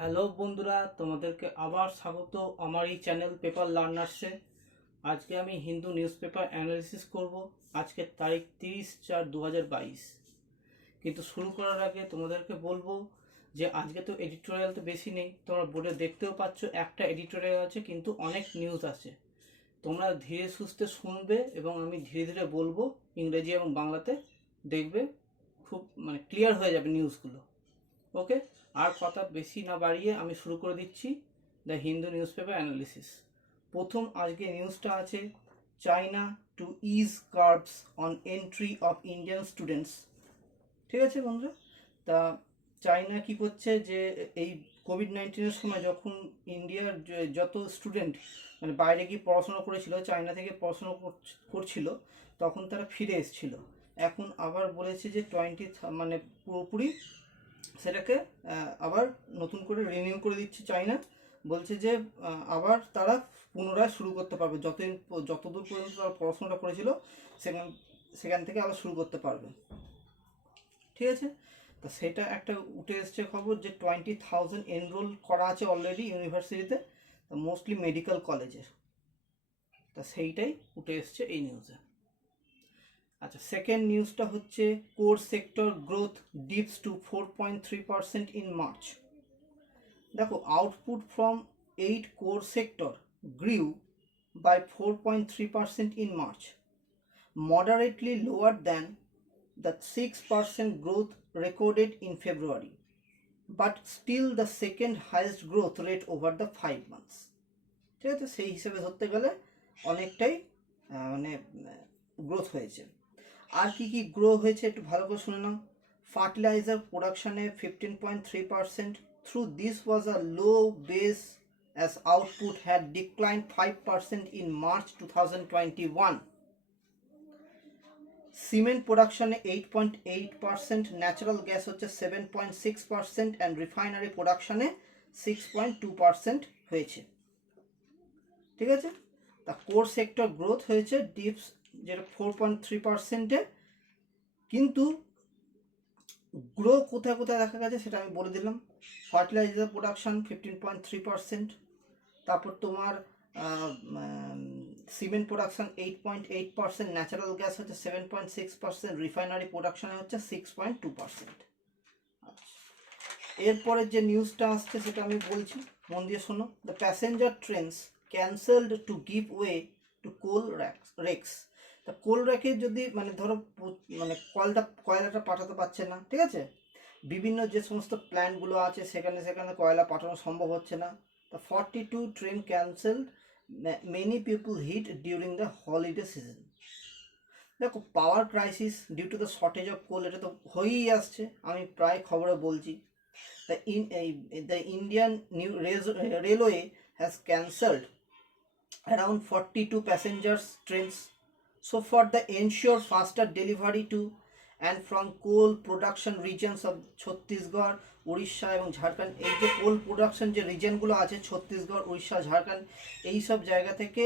Hello বন্ধুরা, তোমাদেরকে আবার স্বাগত আমার এই চ্যানেল পেপার লার্নার্সে। আজকে আমি হিন্দু নিউজ পেপার অ্যানালিসিস করব। আজকের তারিখ 30/4/2022। কিন্তু শুরু করার আগে তোমাদেরকে বলবো যে আজকে তো এডিটোরিয়াল তো বেশি নেই, তোমরা বোর্ডে দেখতেও পাচ্ছ একটা এডিটোরিয়াল আছে, কিন্তু অনেক নিউজ আছে। তোমরা ধীরে সুস্থে শুনবে এবং আমি ধীরে ধীরে বলবো ইংরেজি এবং বাংলাতে, দেখবে খুব ক্লিয়ার হয়ে যাবে নিউজগুলো। ওকে, আর কথা বেশি না বাড়িয়ে আমি শুরু করে দিচ্ছি the Hindu news paper analysis. প্রথম আজকে নিউজটা আছে, China to ease curbs on entry of Indian students. ঠিক আছে বন্ধুরা, তা চায়না কি করছে যে এই কোভিড-19 সময় যখন ইন্ডিয়ার যত স্টুডেন্ট বাইরে গিয়ে পড়াশোনা করেছিল, চায়না থেকে পড়াশোনা করছিল, তখন তারা ফিরে এসেছিল। এখন আবার বলেছে যে পুরোপুরি সেটাকে আবার নতুন করে রিনিউ করে দিচ্ছে চায়না। বলছে যে আবার তারা পুনরায় শুরু করতে পারবে, যতদূর পর্যন্ত তারা পড়াশোনাটা করেছিল সেখান থেকে আবার শুরু করতে পারবে। ঠিক আছে, তা সেটা একটা উঠে এসছে খবর যে 20,000 এনরোল করা আছে অলরেডি ইউনিভার্সিটিতে, মোস্টলি মেডিকেল কলেজের। তা সেইটাই উঠে এসছে এই নিউজে। আচ্ছা, সেকেন্ড নিউজটা হচ্ছে core sector growth dips to 4.3% in March. দেখো, output from 8 core sector grew by 4.3% in March, moderately lower than the 6% growth recorded in February, but still the second highest growth rate over the 5 months. ঠিক আছে, সেই হিসেবে ধরতে গেলে অনেকটাই growth হয়েছে। আর কি কি গ্রো হয়েছে একটু ভালো করে শুনে নাও। ফার্টিলাইজার প্রোডাকশনে 15.3%, through this was a low base as output had declined 5% in March 2021। Cement প্রোডাকশনে 8.8%, ন্যাচারাল গ্যাস হচ্ছে 7.6%, অ্যান্ড রিফাইনারি প্রোডাকশনে 6.2% হয়েছে। ঠিক আছে, তা কোর সেক্টর গ্রোথ হয়েছে ডিপস যেটা 4.3%-এ, কিন্তু গ্রো কোথায় কোথায় দেখা গেছে সেটা আমি বলে দিলাম। ফার্টিলাইজার প্রোডাকশন 15.3%, তারপর তোমার সিমেন্ট প্রোডাকশন 8.8%, ন্যাচারাল গ্যাস হচ্ছে 7.6%, রিফাইনারি প্রোডাকশনে হচ্ছে 6.2%। এরপরে যে নিউজটা আসছে সেটা আমি বলছি, মন দিয়ে শোনো। The passenger trains cancelled to give way to coal rakes. তা কোল রেকে যদি ধরো কয়লাটা পাঠাতে পারছে না, ঠিক আছে, বিভিন্ন যে সমস্ত প্ল্যান্টগুলো আছে সেখানে কয়লা পাঠানো সম্ভব হচ্ছে না। তা 42 train cancelled, many people hit during the holiday season. দেখো, power crisis due to the shortage of coal, এটা তো হয়েই আসছে, আমি প্রায় খবরে বলছি। The Indian Railway has cancelled around 42 passengers trains so far to ensure faster delivery to and from coal production regions of Chhattisgarh, Orissa এবং ঝাড়খণ্ড। এই যে কোল প্রোডাকশন যে রিজনগুলো আছে, ছত্তিশগড়, উড়িষ্যা, ঝাড়খণ্ড, এই সব জায়গা থেকে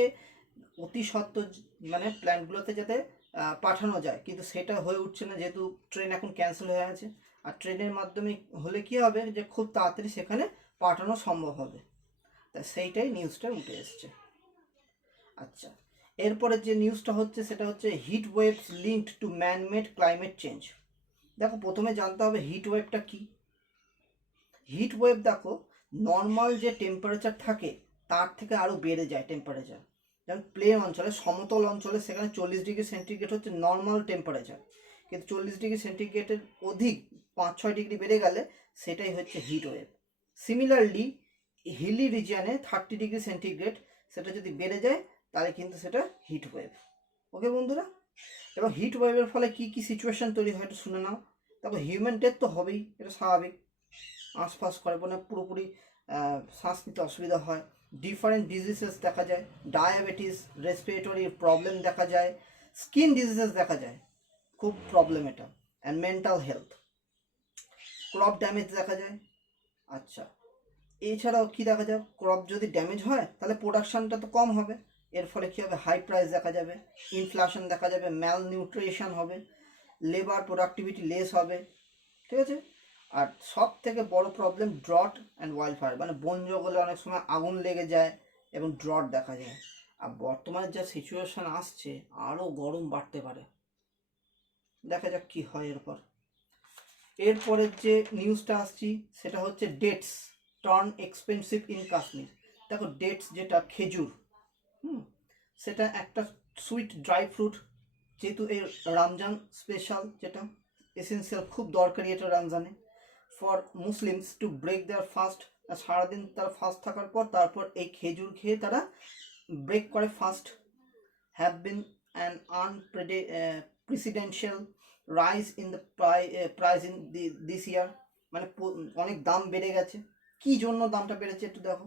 অতি সত্বর প্ল্যান্টগুলোতে যাতে পাঠানো যায়, কিন্তু সেটা হয়ে উঠছে না, যেহেতু ট্রেন এখন ক্যান্সেল হয়ে আছে। আর ট্রেনের মাধ্যমে হলে কি হবে যে খুব তাড়াতাড়ি সেখানে পাঠানো সম্ভব হবে। তা সেইটাই নিউজটা উঠে এসছে। আচ্ছা, এরপরে যে নিউজটা হচ্ছে সেটা হচ্ছে heat waves linked to manmade climate change. দেখো, প্রথমে জানতে হবে হিট ওয়েভটা কি। হিট ওয়েভ দেখো, নর্মাল যে টেম্পারেচার থাকে তার থেকে আরও বেড়ে যায় টেম্পারেচার। যেমন প্লেন অঞ্চলে, সমতল অঞ্চলে, সেখানে 40 ডিগ্রি সেন্টিগ্রেড হচ্ছে নর্মাল টেম্পারেচার, কিন্তু 40 ডিগ্রি সেন্টিগ্রেডের অধিক 5-6 ডিগ্রি বেড়ে গেলে সেটাই হচ্ছে হিট ওয়েভ। সিমিলারলি হিলি রিজিয়নে 30 ডিগ্রি সেন্টিগ্রেড সেটা যদি বেড়ে যায় তাহলে কিন্তু সেটা হিট ওয়েভ। ওকে বন্ধুরা, এবং হিট ওয়েভের ফলে কি কি সিচুয়েশন তৈরি হয় একটু শুনে নাও। তারপর হিউম্যান ডেথ তো হবেই, এটা স্বাভাবিক, আশপাশ করে পুরোপুরি শ্বাস নিতে অসুবিধা হয়। ডিফারেন্ট ডিজিজেস দেখা যায়, ডায়াবেটিস, রেসপিরেটরি প্রবলেম দেখা যায়, স্কিন ডিজিজেস দেখা যায়, খুব প্রবলেম এটা, and mental health, crop damage দেখা যায়। আচ্ছা, এছাড়াও কি দেখা যায়, ক্রপ যদি ড্যামেজ হয় তাহলে প্রোডাকশানটা তো কম হবে, এর ফলে কী হবে, হাই প্রাইস দেখা যাবে, ইনফ্লেশন দেখা যাবে, ম্যাল নিউট্রিশন হবে, লেবার প্রোডাক্টিভিটি লেস হবে। ঠিক আছে, আর সব থেকে বড় problem drought and wild fire, মানে বন জঙ্গলে অনেক সময় আগুন লেগে যায় এবং ড্রট দেখা যায়। আর বর্তমানে যা সিচুয়েশন আসছে আরও গরম বাড়তে পারে, দেখা যাক কি হয় এরপর। এরপরের যে নিউজটা আসছি সেটা হচ্ছে dates turn expensive in Kashmir. দেখো ডেটস যেটা খেজুর, সেটা একটা সুইট ড্রাই ফ্রুট, যেহেতু এই রমজান স্পেশাল, যেটা এসেন্সিয়াল, খুব দরকারি এটা রমজানে for Muslims to break their fast. সারাদিন তারা ফাস্ট থাকার পর তারপর এই খেজুর খেয়ে তারা ব্রেক করে fast. Have been an unprecedented rise in the price in this year, মানে অনেক দাম বেড়ে গেছে। কি জন্য দামটা বেড়েছে একটু দেখো।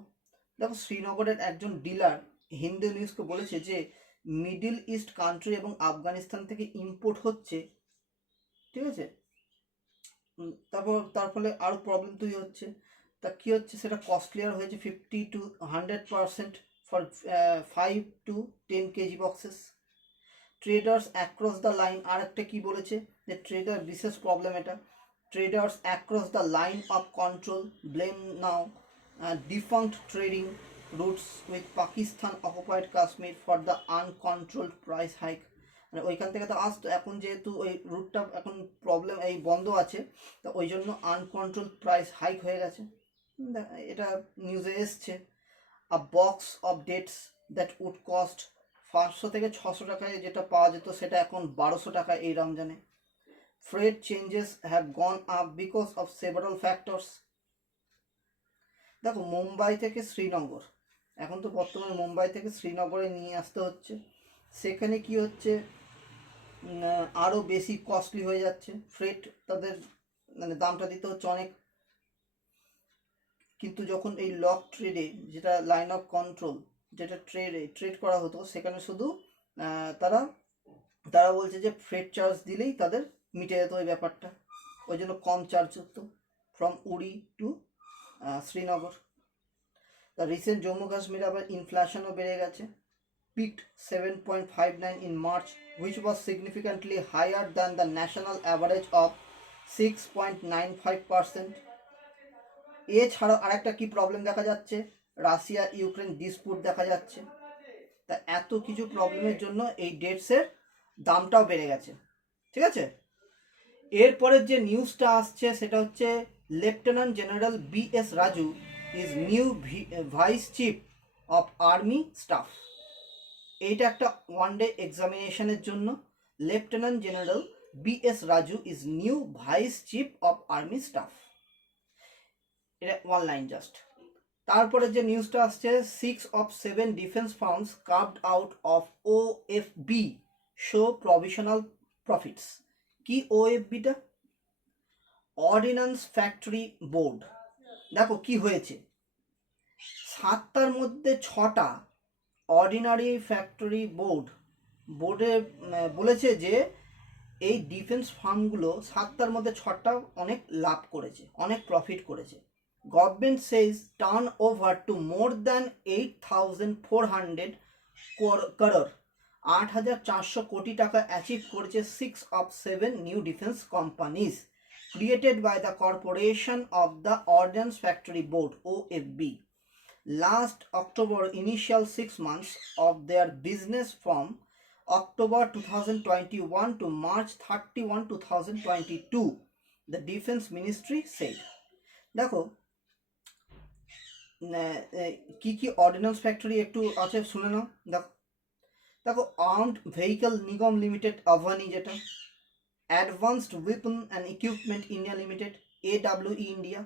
দেখো শ্রীনগরের একজন ডিলার হিন্দু নিউজকে বলেছে যে মিডল ইস্ট কান্ট্রি এবং আফগানিস্তান থেকে ইম্পোর্ট হচ্ছে, ঠিক আছে, তার ফলে আরও প্রবলেম তৈরি হচ্ছে। তা কী হচ্ছে সেটা কস্টলিয়ার হয়েছে 50 to 100% for 5 to 10 kg boxes. Traders across the line, আর একটা কী বলেছে যে ট্রেডার বিশেষ প্রবলেম এটা, traders across the line of control blame now defunct trading routes with Pakistan occupied Kashmir for the uncontrolled price hike। মানে ওইখান থেকে তো আসতো, এখন যেহেতু ওই রুটটা এখন প্রবলেম এই বন্ধ আছে, তো ওই জন্য আনকন্ট্রোল প্রাইস হাইক হয়ে গেছে, এটা নিউজে এসছে। A box of dates that would cost 500 থেকে 600 টাকায় যেটা পাওয়া যেত সেটা এখন 1200 টাকা এই রমজানে। Fred changes have gone up because of several factors. দেখো মুম্বাই থেকে শ্রীনগর, এখন তো বর্তমানে মুম্বাই থেকে শ্রীনগরে নিয়ে আসতে হচ্ছে, সেখানে কি হচ্ছে আরও বেশি কস্টলি হয়ে যাচ্ছে ফ্রেট, তাদের মানে দামটা দিতে হচ্ছে অনেক। কিন্তু যখন এই লক ট্রেডে, যেটা লাইন অফ কন্ট্রোল, যেটা ট্রেড করা হতো, সেখানে শুধু তারা তারা বলছে যে ফ্রেট চার্জ দিলেই তাদের মিটে যেত ওই ব্যাপারটা, ওই জন্য কম চার্জ হতো ফ্রম উড়ি টু শ্রীনগর। তা রিসেন্ট জম্মু কাশ্মীরে আবার ইনফ্লেশনও বেড়ে গেছে, peaked 7.59 in March, which was significantly higher than the national average of 6.95%. এছাড়াও আরেকটা কি প্রবলেম দেখা যাচ্ছে, রাশিয়া ইউক্রেন ডিসপুট দেখা যাচ্ছে। তা এত কিছু প্রবলেমের জন্য এই ডেটসের দামটাও বেড়ে গেছে, ঠিক আছে। এরপরের যে নিউজটা আসছে সেটা হচ্ছে lieutenant general BS Raju is new vice chief of army staff. এইটা একটা ওয়ান ডে এক্সামিনেশনের জন্য, lieutenant general BS Raju is new vice chief of army staff, এটা ওয়ান লাইন জাস্ট। তারপরে যে নিউজটা আসছে 6 of 7 defence firms carved out of OFB show provisional profits. কি OFBটা? Ordinance factory board. দেখো কি হয়েছে, 7টার মধ্যে 6টা অর্ডিনারি ফ্যাক্টরি বোর্ডে বলেছে যে এই ডিফেন্স ফার্মগুলো 7টার মধ্যে 6টা অনেক লাভ করেছে, অনেক প্রফিট করেছে। Government says turnover to more than 8,400 crore, 8,400 কোটি টাকা অ্যাচিভ করেছে 6 of 7 new defence companies created by the Corporation of the Ordnance Factory Board OFB. Last October, initial 6 months of their business from October 2021 to March 31, 2022, the Defense Ministry said. দেখো কি কি ordinance factory একটু আছে শুনে নাও। দেখো armed vehicle Nigam limited Avani, যেটা advanced weapon and equipment India limited AWE India,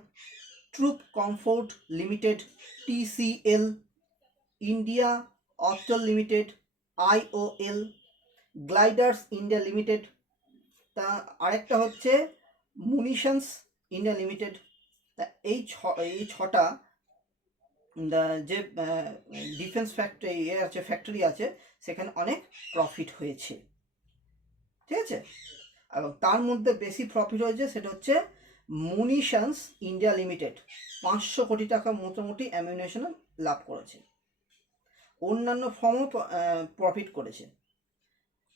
troop comfort limited TCL, India astral limited IOL, gliders India limited. তা আরেকটা হচ্ছে মুনিশনস ইন্ডিয়া লিমিটেড। তা এই ছটা যে ডিফেন্স ফ্যাক্টরি আছে সেখানে অনেক প্রফিট হয়েছে, ঠিক আছে। এবং তার মধ্যে বেশি প্রফিট হয়েছে সেটা হচ্ছে মুনিশনস ইন্ডিয়া লিমিটেড, 500 কোটি টাকা মোটামুটি অ্যামিউনেশন লাভ করেছে। অন্যান্য ফার্মও প্রফিট করেছে।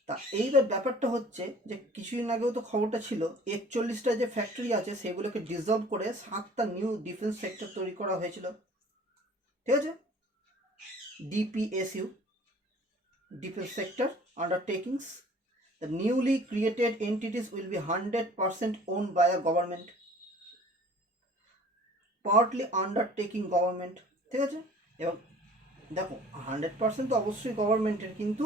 তা এইবার ব্যাপারটা হচ্ছে যে কিছুদিন আগেও তো খবরটা ছিল 41টা যে ফ্যাক্টরি আছে সেগুলোকে ডিসলভ করে 7টা নিউ ডিফেন্স সেক্টর তৈরি করা হয়েছিল, ঠিক আছে, DPSU, Defense Sector Undertakings. The newly created entities will be 100% owned by the government, partly undertaking government, ঠিক আছে। এবং দেখো 100% তো অবশ্যই গভর্নমেন্টের, কিন্তু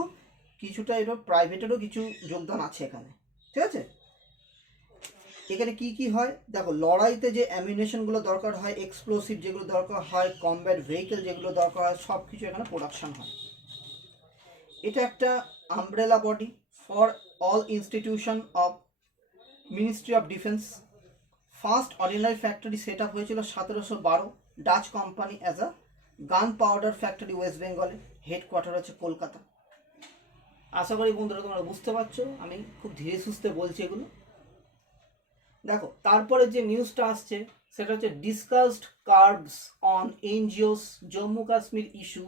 কিছুটা এটা প্রাইভেটেরও কিছু যোগদান আছে এখানে, ঠিক আছে। এখানে কি কি হয় দেখো, লড়াইতে যে অ্যামিউনেশনগুলো দরকার হয়, এক্সপ্লোসিভ যেগুলো দরকার হয়, কমব্যাট ভেহিকেল যেগুলো দরকার হয়, সব কিছু এখানে প্রোডাকশন হয়। এটা একটা umbrella body for all institution of ministry of defence. First ordinary factory set up হয়েছিল 1712 ডাচ কোম্পানি অ্যাজ আ গান পাউডার ফ্যাক্টরি ওয়েস্ট বেঙ্গলে, হেডকোয়ার্টার হচ্ছে কলকাতা। আশা করি বন্ধুরা তোমরা বুঝতে পারছো, আমি খুব ধীরে সুস্থে বলছি এগুলো। দেখো তারপরে যে নিউজটা আসছে সেটা হচ্ছে discussed curves on NGOs Jammu Kashmir issue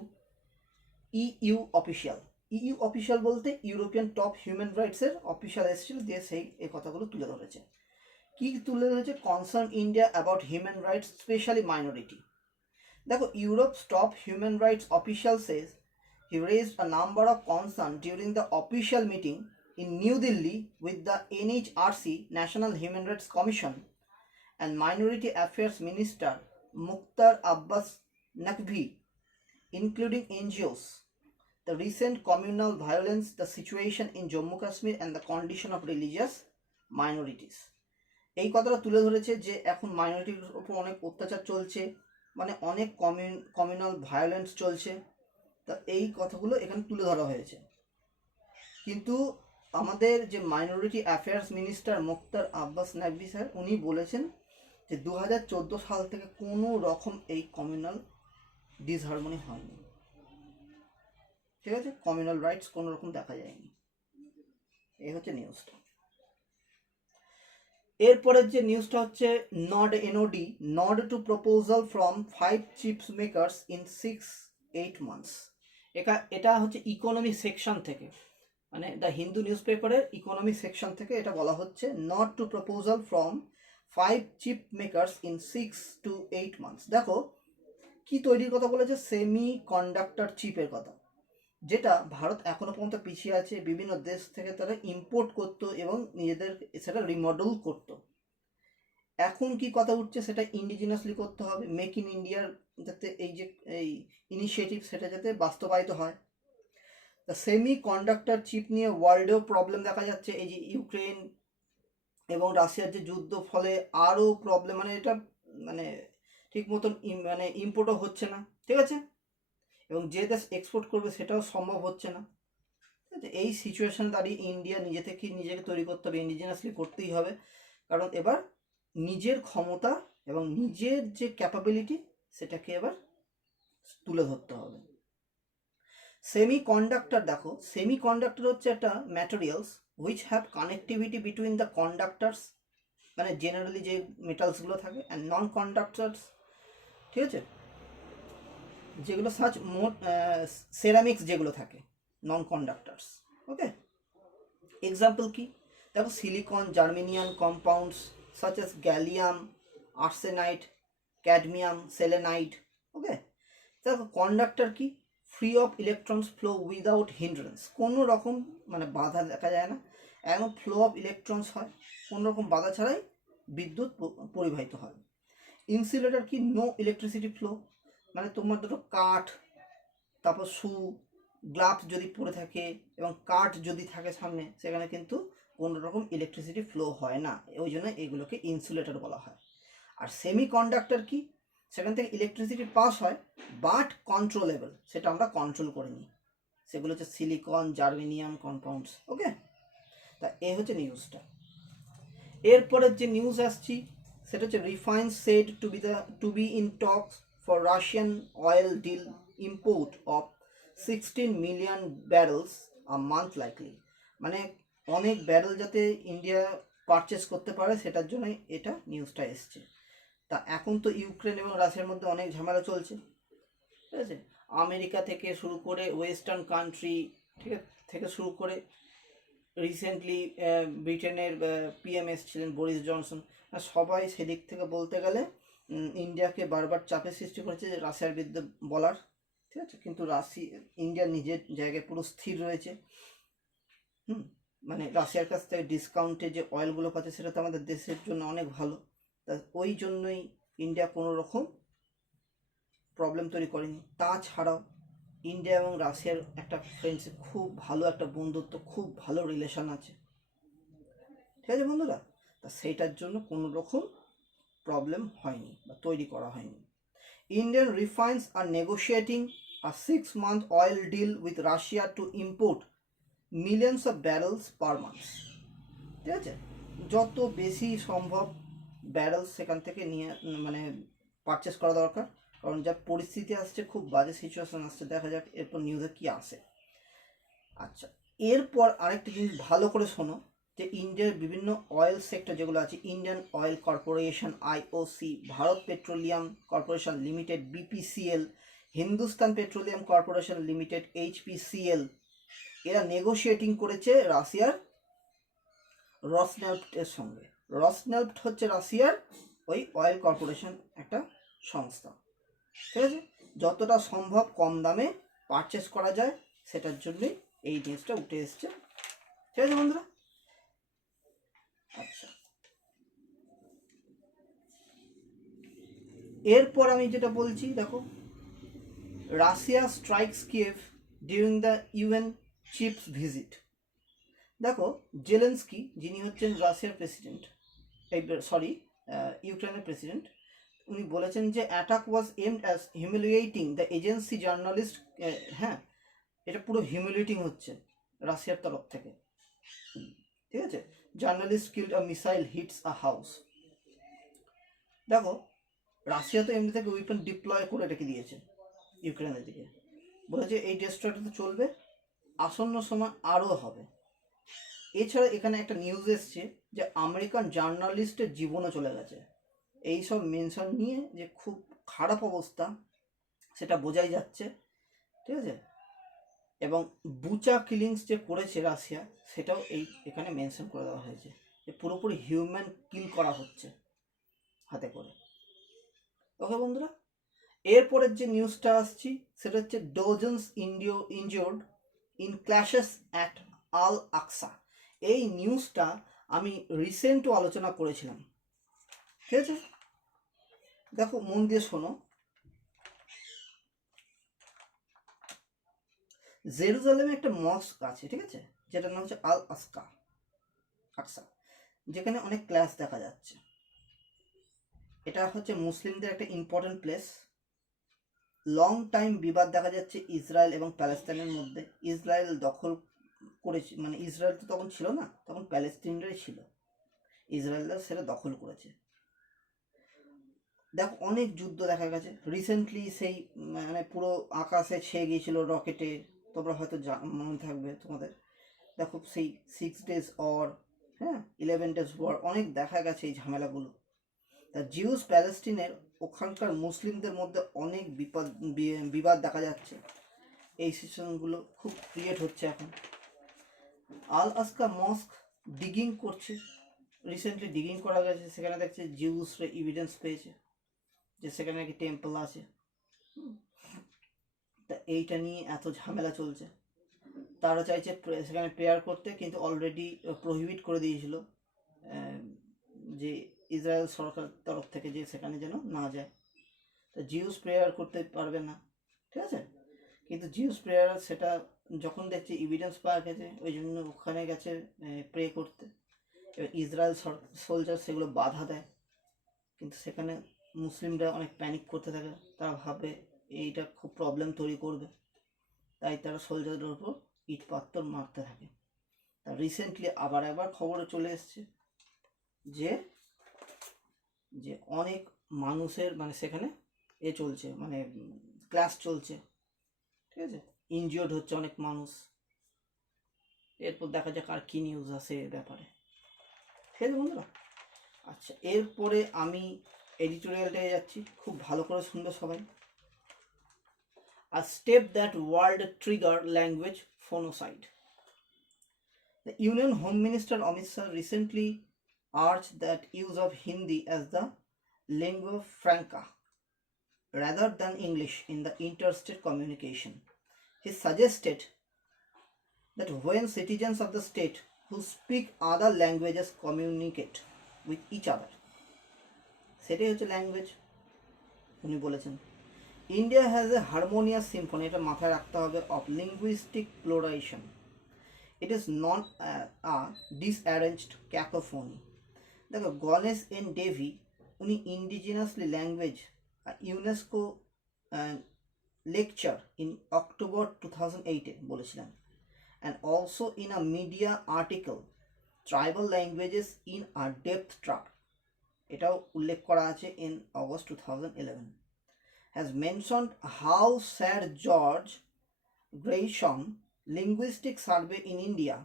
EU official. EU official বলতে ইউরোপিয়ান টপ হিউম্যান রাইটসের অফিসিয়াল এসেছিল, দিয়ে সেই এই কথাগুলো তুলে ধরেছে। কি তুলে ধরেছে? Concern India about human rights specially minority. দেখো ইউরোপ's top human rights official says he raised a number of concerns during the official meeting in New Delhi with the NHRC National Human Rights Commission and Minority Affairs Minister Mukhtar Abbas Naqvi, including NGOs, the recent communal violence, the situation in Jammu Kashmir and the condition of religious minorities. এই কথাটা তুলে ধরেছে যে এখন মাইনরিটির উপর অনেক অত্যাচার চলছে, মানে অনেক কমিউনাল ভায়োলেন্স চলছে। তা এই কথাগুলো এখানে তুলে ধরা হয়েছে। কিন্তু আমাদের যে মাইনরিটি অ্যাফেয়ার্স মিনিস্টার মুখতার আব্বাস নাকভি স্যার, উনি বলেছেন যে 2014 সাল থেকে কোনো রকম এই কমিউনাল ডিসহারমোনি হয়নি, ঠিক আছে, কমিউনাল রাইটস কোনো রকম দেখা যায়নি। এই হচ্ছে নিউজটা। এরপরের যে নিউজটা হচ্ছে NOD to proposal from 5 chips makers in 6-8 months. এটা হচ্ছে ইকোনমি সেকশন থেকে, মানে দ্য হিন্দু নিউজ পেপারের ইকোনমি সেকশন থেকে এটা বলা হচ্ছে, nod to proposal from 5 chip makers in 6 to 8 months. দেখো কি তৈরির কথা বলেছে? সেমি কন্ডাক্টর চিপের কথা, যেটা ভারত এখনো পর্যন্ত পিছিয়ে আছে। বিভিন্ন দেশ থেকে তারা ইম্পোর্ট করতো এবং নিজেদের সেটা রিমডেল করতো। এখন কি কথা উঠছে, সেটা ইন্ডিজিনাসলি করতে হবে, মেক ইন ইন্ডিয়ার যাতে এই যে এই ইনিশিয়েটিভ সেটা যাতে বাস্তবায়িত হয়। তা সেমি কন্ডাক্টর চিপ নিয়ে ওয়ার্ল্ডেও প্রবলেম দেখা যাচ্ছে। এই যে ইউক্রেন এবং রাশিয়ার যে যুদ্ধ, ফলে আরও প্রবলেম, মানে এটা মানে ঠিক মতন মানে ইম্পোর্টও হচ্ছে না, ঠিক আছে, এবং যে দেশ এক্সপোর্ট করবে সেটাও সম্ভব হচ্ছে না, ঠিক আছে। এই সিচুয়েশন দাঁড়িয়ে ইন্ডিয়া নিজেকে তৈরি করতে হবে, ইন্ডিজিনাসলি করতেই হবে, কারণ এবার নিজের ক্ষমতা এবং নিজের যে ক্যাপাবিলিটি সেটাকে এবার তুলে ধরতে হবে। সেমি কন্ডাক্টর, দেখো সেমি কন্ডাক্টর হচ্ছে একটা materials which have connectivity between the conductors, মানে জেনারেলি যে মেটালসগুলো থাকে, অ্যান্ড নন কন্ডাক্টার্স, ঠিক আছে, যেগুলো সাচ সেরামিক্স যেগুলো থাকে, নন কন্ডাক্টার্স, ওকে। এক্সাম্পল কি? দেখো silicon, germanium compounds such as gallium, arsenide, cadmium, selenide, okay. দেখো কন্ডাক্টর কি? Free of electrons flow without hindrance, কোনো রকম মানে বাধা দেখা যায় না, একদম ফ্লো অফ ইলেকট্রনস হয়, কোনো রকম বাধা ছাড়াই বিদ্যুৎ পরিবাহিত হয়। ইনসুলেটর কি? নো ইলেকট্রিসিটি ফ্লো, মানে তোমার দুটো কাঠ, তারপর শু, গ্লাভস যদি পরে থাকে এবং কাঠ যদি থাকে সামনে, সেখানে কিন্তু কোনো রকম ইলেকট্রিসিটি ফ্লো হয় না, ওই জন্য এগুলোকে ইনসুলেটর বলা হয়। আর সেমি কন্ডাক্টর কি? সেখান থেকে ইলেকট্রিসিটি পাস হয় বাট কন্ট্রোলেবল, সেটা আমরা কন্ট্রোল করে নিই, সেগুলো হচ্ছে সিলিকন, জার্মেনিয়াম কম্পাউন্ডস, ওকে। তা এ হচ্ছে নিউজটা। এরপরের যে নিউজ আসছি সেটা হচ্ছে refiners said to be in talks for Russian oil deal import of 16 million barrels a month likely, মানে অনেক ব্যারেল যাতে ইন্ডিয়া পারচেস করতে পারে সেটার জন্যই এটা নিউজটা এসছে। তা এখন তো ইউক্রেন এবং রাশিয়ার মধ্যে অনেক ঝামেলা চলছে, ঠিক আছে, আমেরিকা থেকে শুরু করে ওয়েস্টার্ন কান্ট্রি, ঠিক আছে, থেকে শুরু করে রিসেন্টলি ব্রিটেনের পিএম এসছিলেন বরিস জনসন, সবাই সেদিক থেকে বলতে গেলে ইন্ডিয়াকে বারবার চাপের সৃষ্টি করেছে যে রাশিয়ার বিরুদ্ধে বলার, ঠিক আছে, কিন্তু ইন্ডিয়া নিজের জায়গায় পুরো স্থির রয়েছে। মানে রাশিয়ার কাছ থেকে ডিসকাউন্টে যে অয়েলগুলো পাচ্ছে সেটা তো আমাদের দেশের জন্য অনেক ভালো, তা ওই জন্যই ইন্ডিয়া কোনো রকম প্রবলেম তৈরি করেনি। তাছাড়াও ইন্ডিয়া এবং রাশিয়ার একটা ফ্রেন্ডশিপ, খুব ভালো একটা বন্ধুত্ব, খুব ভালো রিলেশন আছে, ঠিক আছে বন্ধুরা, তা সেইটার জন্য কোনো রকম প্রবলেম হয়নি বা তৈরি করা হয়নি। Indian refines are negotiating a 6-month oil deal with Russia to import millions of barrels per month, ঠিক আছে, যত বেশি সম্ভব ব্যারেলস সেখান থেকে নিয়ে মানে পারচেস করা দরকার, কারণ যা পরিস্থিতি আসছে খুব বাজে সিচুয়েশন আসছে, দেখা যাক এরপর নিউজে কি আসে। আচ্ছা, এরপর আরেকটা জিনিস ভালো করে শোনো, যে ইন্ডিয়ার বিভিন্ন অয়েল সেক্টর যেগুলো আছে, Indian oil corporation IOC, Bharat petroleum corporation limited BPCL, Hindustan petroleum corporation limited HPCL, এরা নেগোশিয়েটিং করেছে রাশিয়ার রসনেফটের সঙ্গে। রসনেফট হচ্ছে রাশিয়ার ওই অয়েল কর্পোরেশন একটা সংস্থা, ঠিক আছে, যতটা সম্ভব কম দামে পারচেস করা যায় সেটার জন্যই এই জিনিসটা উঠে এসছে, ঠিক আছে বন্ধুরা। আচ্ছা, এরপর আমি যেটা বলছি, দেখো, Russia strikes Kyiv during the UN chief's visit. দেখো, জেলেন্সকি যিনি হচ্ছেন রাশিয়ার প্রেসিডেন্ট, ইউক্রেনের প্রেসিডেন্ট, উনি বলেছেন যে attack was aimed as humiliating the agency journalist. হ্যাঁ, এটা পুরো হিউমিলিয়েটিং হচ্ছে রাশিয়ার তরফ থেকে, ঠিক আছে, journalist killed a missile hits a house. দেখো, রাশিয়া তো এমনি থেকে উইপেন ডিপ্লয় করে রেখে দিয়েছে ইউক্রেনের দিকে, বলেছে এই ডেস্ট্রয়টা তো চলবে, আসন্ন সময় আরও হবে। এছাড়া এখানে একটা নিউজ এসছে যে আমেরিকান জার্নালিস্টের জীবনও চলে গেছে, এইসব মেনশন নিয়ে যে খুব খারাপ অবস্থা সেটা বোঝাই যাচ্ছে, ঠিক আছে, এবং বুচা কিলিংস যে করেছে রাশিয়া সেটাও এখানে মেনশন করে দেওয়া হয়েছে, যে পুরোপুরি হিউম্যান কিল করা হচ্ছে হাতে করে। ওকে বন্ধুরা, এরপরের যে নিউজটা আসছি সেটা হচ্ছে dozens injured in clashes at Al Aqsa. এই নিউজটা আমি রিসেন্টও আলোচনা করেছিলাম, ঠিক আছে, দেখো মন দিয়ে শোনো। জেরুজালেমে একটা মস্ক আছে, ঠিক আছে, যেটার নাম হচ্ছে আল আকসা, যেখানে অনেক ক্লাস দেখা যাচ্ছে। এটা হচ্ছে মুসলিমদের একটা ইম্পর্টেন্ট প্লেস। লং টাইম বিবাদ দেখা যাচ্ছে ইসরায়েল এবং প্যালেস্তাইনের মধ্যে। ইসরায়েল দখল করেছে, মানে ইসরায়েল তো তখন ছিল না, তখন প্যালেস্তিনরাই ছিল, ইসরায়েলরা সেটা দখল করেছে। দেখো, অনেক যুদ্ধ দেখা গেছে রিসেন্টলি, সেই মানে পুরো আকাশে ছেয়ে গিয়েছিল রকেটে, তোমরা হয়তো মনে থাকবে তোমাদের। দেখো, সেই 6 days অর, হ্যাঁ, 11 days ওয়ার, অনেক দেখা গেছে এই ঝামেলাগুলো। তা জিউস প্যালেস্টিনের ওখানকার মুসলিমদের মধ্যে অনেক বিবাদ দেখা যাচ্ছে, এই সিচুয়েশনগুলো খুব ক্রিয়েট হচ্ছে এখন। আল আসকা মস্ক ডিগিং করছে, রিসেন্টলি ডিগিং করা গেছে, সেখানে দেখছে জিউসরা এভিডেন্স পেয়েছে যে সেখানে নাকি টেম্পল আছে। তা এইটা নিয়ে এত ঝামেলা চলছে, তারা চাইছে সেখানে প্রেয়ার করতে, কিন্তু অলরেডি প্রহিবিট করে দিয়েছিল যে ইসরায়েল সরকার তরফ থেকে, যে সেখানে যেন না যায়। তো জিউস প্রেয়ার করতে পারবে না, ঠিক আছে, কিন্তু জিউস প্রেয়ার সেটা যখন দেখছে এভিডেন্স পাওয়া গেছে, ওই জন্য ওখানে গেছে প্রে করতে। এবার ইসরায়েল সোলজার সেগুলো বাধা দেয়, কিন্তু সেখানে মুসলিমরা অনেক প্যানিক করতে থাকে, তারা ভাবে এইটা খুব প্রবলেম তৈরি করবে, তাই তারা সোলজারদের উপর ইট পাথর মারতে থাকে। তা রিসেন্টলি আবার একবার খবরে চলে এসছে যে যে অনেক মানুষের মানে সেখানে চলছে, মানে ক্লাস চলছে, ঠিক আছে, ইনজিওর্ড হচ্ছে অনেক মানুষ। এরপর দেখা যাক আর কি নিউজ আছে এর ব্যাপারে, ঠিক আছে বন্ধুরা। আচ্ছা, এরপরে আমি এডিটোরিয়ালটায় যাচ্ছি, খুব ভালো করে শুনবে সবাই। A step that world trigger language phonocide. The Union Home Minister Amit Shah recently urged that use of Hindi as the lingua franca rather than English in the interstate communication. He suggested that when citizens of the state who speak other languages communicate with each other, সেটাই হচ্ছে language উনি বলেছেন। India has a harmonious symphony, এটা মাথায় রাখতে হবে, of linguistic pluralization. It is not a disarranged cacophony. দেখো Ganesh N Devy উনি indigenously language UNESCO lecture in October 2008 বলেছিলেন। And also in a media article tribal languages in a depth track, এটাও উল্লেখ করা আছে in August 2011, has mentioned how Sir George Gresham linguistic survey in India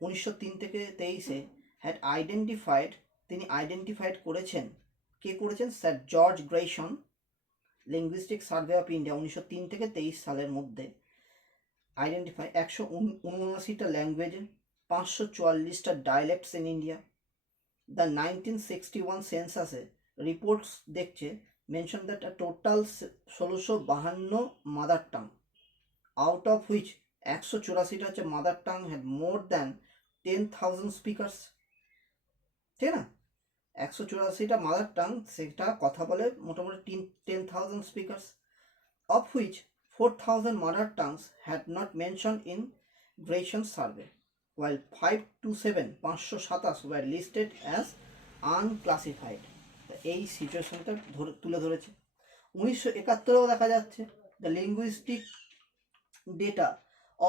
1903 থেকে 23 had identified, তিনি identified করেছেন, কে করেছেন? Sir George Grierson linguistic survey of India 1903 থেকে 23 সালের মধ্যে আইডেন্টিফাই 179টা ল্যাঙ্গুয়েজ, 544টা ডায়ালেক্টস ইন ইন্ডিয়া। দ্য 1961 সেন্সাসে রিপোর্টস দেখছে mention that a total 1652 mother tongue, out of which 184টা হচ্ছে mother tongue had more than 10,000 speakers, ঠিক না? 184টা মাদার টাং সেটা কথা বলে মোটামুটি 10,000 speakers, of which 4,000 mother tongues had not mentioned in Gresham survey, while 527 were listed as unclassified. এই সিচুয়েশনটা তুলে ধরেছে। 1971 দেখা যাচ্ছে the linguistic data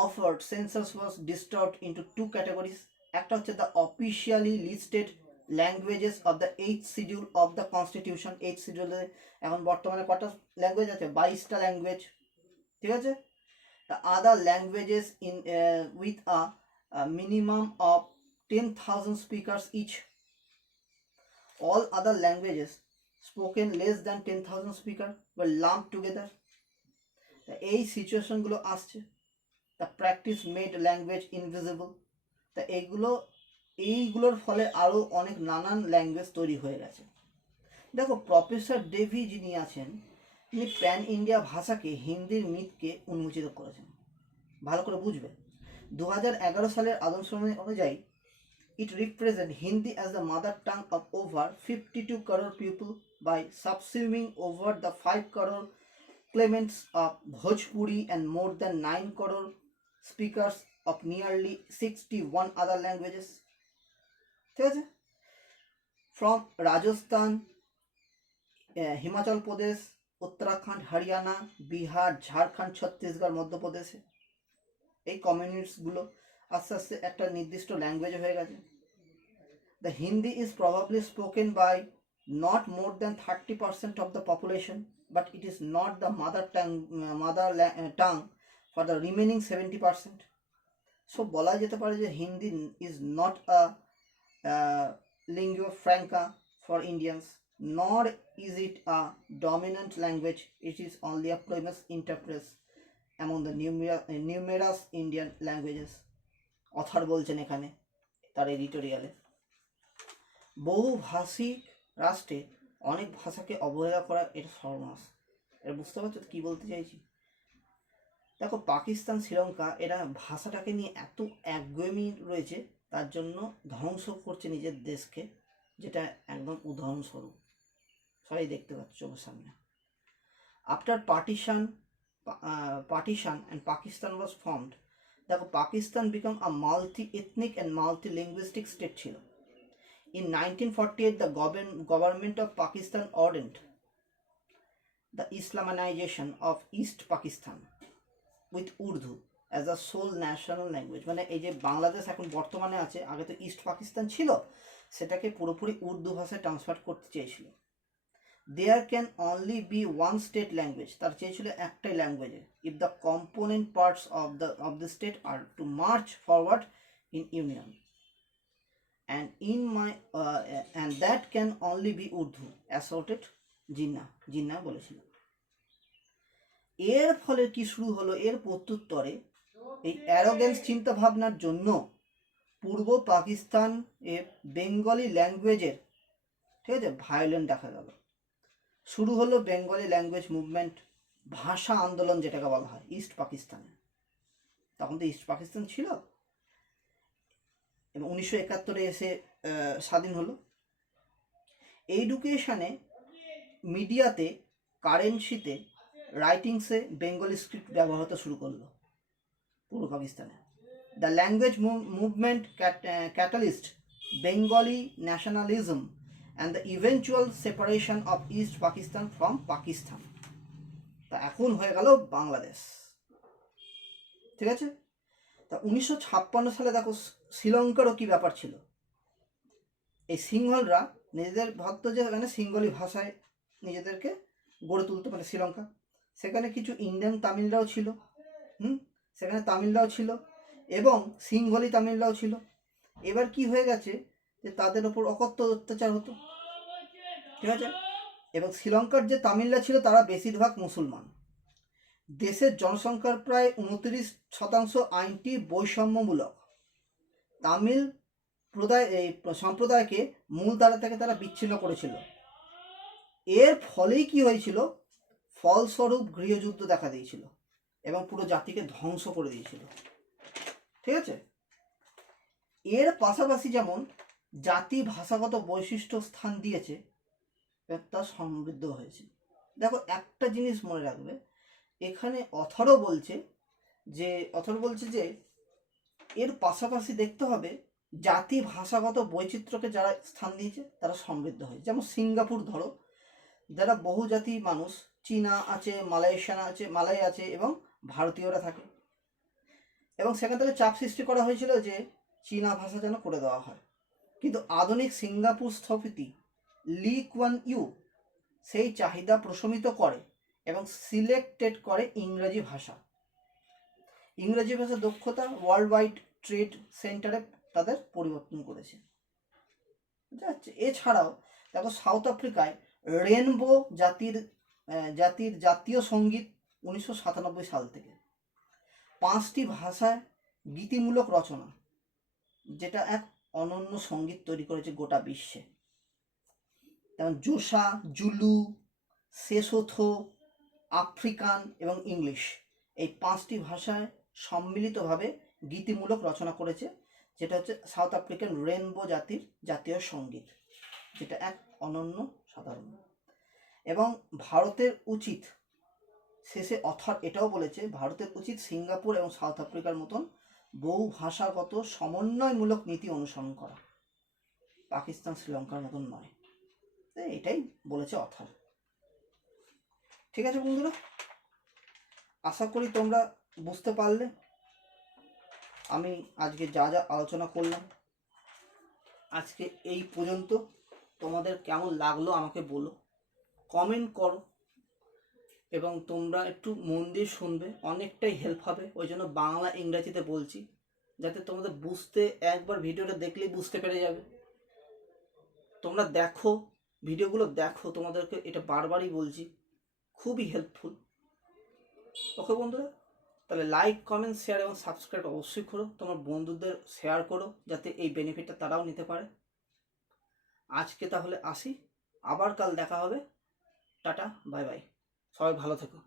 offered census was distributed into two categories. একটা হচ্ছে the officially listed languages of the 8th schedule of the constitution. 8th শিডিউলে এখন বর্তমানে কটা ল্যাঙ্গুয়েজ আছে? 22টা ল্যাঙ্গুয়েজ, ঠিক আছে। The other languages in with a minimum of 10,000 speakers each. All other languages spoken less than 10,000 speaker were lumped together. এই সিচুয়েশনগুলো আসছে। The practice made language invisible. তা এইগুলোর ফলে আরও অনেক নানান ল্যাঙ্গুয়েজ তৈরি হয়ে গেছে। দেখো প্রফেসর ডেভি যিনি আছেন তিনি প্যান ইন্ডিয়া ভাষাকে হিন্দির মিথকে উন্মোচিত করেছেন। ভালো করে বুঝবে। 2011 সালের আদমশুমারি অনুযায়ী it represents Hindi as the mother tongue of over 52 crore people by subsuming over the 5 crore claimants of Bhojpuri and more than 9 crore speakers of nearly 61 other languages. From Rajasthan, Himachal Pradesh, Uttarakhand, Haryana, Bihar, Jharkhand, Chhattisgarh, Madhya Pradesh, এই কমিউনিটিসগুলো আস্তে আস্তে একটা নির্দিষ্ট language হয়ে গেছে। The Hindi is probably spoken by not more than 30% of the population, but it is not the mother tongue for the remaining 70%. So বলা যেতে পারে যে Hindi is not a lingua franca for Indians, nor is it a dominant language, it is only a primus inter pares among the numerous Indian languages. Author বলছেন এখানে তার এডিটোরিয়ালে, বহুভাষিক রাষ্ট্রে অনেক ভাষাকে অবহেলা করা এটা সর্বনাশ। এটা বুঝতে পারছো কি বলতে চাইছি? দেখো পাকিস্তান, শ্রীলঙ্কা এরা ভাষাটাকে নিয়ে এত একগুয়েমি রয়েছে, তার জন্য ধ্বংস করছে নিজের দেশকে, যেটা একদম উদাহরণস্বরূপ সবাই দেখতে পাচ্ছ চোখের সামনে। After partition and Pakistan was formed, দেখো Pakistan became a multi-ethnic and multi-linguistic state ছিল। In 1948 the government of Pakistan ordained the Islamization of East Pakistan with Urdu as a sole national language। মানে এই যে বাংলাদেশ এখন বর্তমানে আছে, আগে তো ইস্ট পাকিস্তান ছিল, সেটাকে পুরোপুরি উর্দু ভাষায় ট্রান্সফার করতে চেয়েছিল। There can only be one state language, তার চেয়েছিল একটাই ল্যাঙ্গুয়েজে, if the component parts of the state are to march forward in union, and that can only be Urdu, asserted Jinnah বলেছিল। এর ফলে কি শুরু হলো? এর প্রত্যুত্তরে এই অ্যারোগেন্স চিন্তা ভাবনার জন্য পূর্ব পাকিস্তান এ বেঙ্গলি ল্যাঙ্গুয়েজের, ঠিক আছে, ভায়োলেন্ট দেখা গেল। শুরু হলো বেঙ্গলি ল্যাঙ্গুয়েজ মুভমেন্ট, ভাষা আন্দোলন যেটাকে বলা হয় ইস্ট পাকিস্তানে। তখন তো ইস্ট পাকিস্তান ছিল, এবং 1971 এসে স্বাধীন হলো। এডুকেশনে, মিডিয়াতে, কারেন্সিতে, রাইটিংসে বেঙ্গলি স্ক্রিপ্ট ব্যবহার হতে শুরু করলো পূর্ব পাকিস্তানে। The language movement catalyst Bengali nationalism and the eventual separation of East Pakistan from Pakistan. তা এখন হয়ে গেল বাংলাদেশ, ঠিক আছে। তা 1956 সালে দেখো শ্রীলঙ্কারও কি ব্যাপার ছিল। এই সিংহলরা নিজেদের ভাবত যে মানে সিঙ্গলি ভাষায় নিজেদেরকে গড়ে তুলতে পারে শ্রীলঙ্কা। সেখানে কিছু ইন্ডিয়ান তামিলরাও ছিল, সেখানে তামিলরাও ছিল এবং সিংহলি তামিলরাও ছিল। এবার কি হয়ে গেছে যে তাদের ওপর অকথ্য অত্যাচার হতো, ঠিক আছে। এবং শ্রীলঙ্কার যে তামিলরা ছিল তারা বেশিরভাগ মুসলমান। দেশের জনসংখ্যার প্রায় 29% আইনটি বৈষম্যমূলক। তামিল এই সম্প্রদায়কে মূল ধারা থেকে তারা বিচ্ছিন্ন করেছিল। এর ফলেই কি হয়েছিল, ফলস্বরূপ গৃহযুদ্ধ দেখা দিয়েছিল এবং পুরো জাতিকে ধ্বংস করে দিয়েছিল, ঠিক আছে। এর পাশাপাশি যেমন জাতি ভাষাগত বৈশিষ্ট্য স্থান দিয়েছে, তা সমৃদ্ধ হয়েছে। দেখো একটা জিনিস মনে রাখবে, এখানে অথরও বলছে যে এর পাশাপাশি দেখতে হবে জাতি ভাষাগত বৈচিত্র্যকে যারা স্থান দিয়েছে তারা সমৃদ্ধ হয়। যেমন সিঙ্গাপুর ধরো, যারা বহুজাতি মানুষ, চীনা আছে, মালয়েশিয়ান আছে, মালয় আছে এবং ভারতীয়রা থাকে, এবং সেখান থেকে চাপ সৃষ্টি করা হয়েছিল যে চীনা ভাষা যেন করে দেওয়া হয়। কিন্তু আধুনিক সিঙ্গাপুর স্থপতি লি কুয়ান ইউ সেই চাহিদা প্রশমিত করে এবং সিলেক্টেড করে ইংরেজি ভাষা। ইংরেজি ভাষার দক্ষতা ওয়ার্ল্ড ওয়াইড ট্রেড সেন্টারে তাদের পরিবর্তন করেছে। এছাড়াও দেখো সাউথ আফ্রিকায় রেনবো জাতির জাতীয় সঙ্গীত 1997 সাল থেকে 5টি ভাষায় গীতিমূলক রচনা, যেটা এক অনন্য সঙ্গীত তৈরি করেছে গোটা বিশ্বে। যেমন জোসা, জুলু, সেসোথো, আফ্রিকান এবং ইংলিশ, এই 5টি ভাষায় সম্মিলিতভাবে গীতিমূলক রচনা করেছে, যেটা হচ্ছে সাউথ আফ্রিকান রেনবো জাতির জাতীয় সঙ্গীত, যেটা এক অনন্য সাধারণ। এবং ভারতের উচিত, শেষে অথর এটাও বলেছে, ভারতের উচিত সিঙ্গাপুর এবং সাউথ আফ্রিকার মতন বহু ভাষাগত সমন্বয়মূলক নীতি অনুসরণ করা, পাকিস্তান শ্রীলঙ্কার মতন নয়। এটাই বলেছে অথর, ঠিক আছে বন্ধুরা। আশা করি তোমরা বুঝতে পারলে আমি আজকে যা যা আলোচনা করলাম। আজকে এই পর্যন্ত। তোমাদের কেমন লাগলো আমাকে বলো, কমেন্ট করো, এবং তোমরা একটু মন দিয়ে শুনবে, অনেকটাই হেল্প হবে। ওই জন্য বাংলা ইংরেজিতে বলছি, যাতে তোমাদের বুঝতে, একবার ভিডিওটা দেখলেই বুঝতে পেরে যাবে। তোমরা দেখো, ভিডিওগুলো দেখো, তোমাদেরকে এটা বারবারই বলছি, খুবই হেল্পফুল। ওকে বন্ধুরা, তাহলে লাইক, কমেন্ট, শেয়ার এবং সাবস্ক্রাইব অবশ্যই করো। তোমার বন্ধুদের শেয়ার করো, যাতে এই বেনিফিটটা তারাও নিতে পারে। আজকে তাহলে আসি, আবার কাল দেখা হবে। টাটা, বাই বাই, সবাই ভালো থেকো।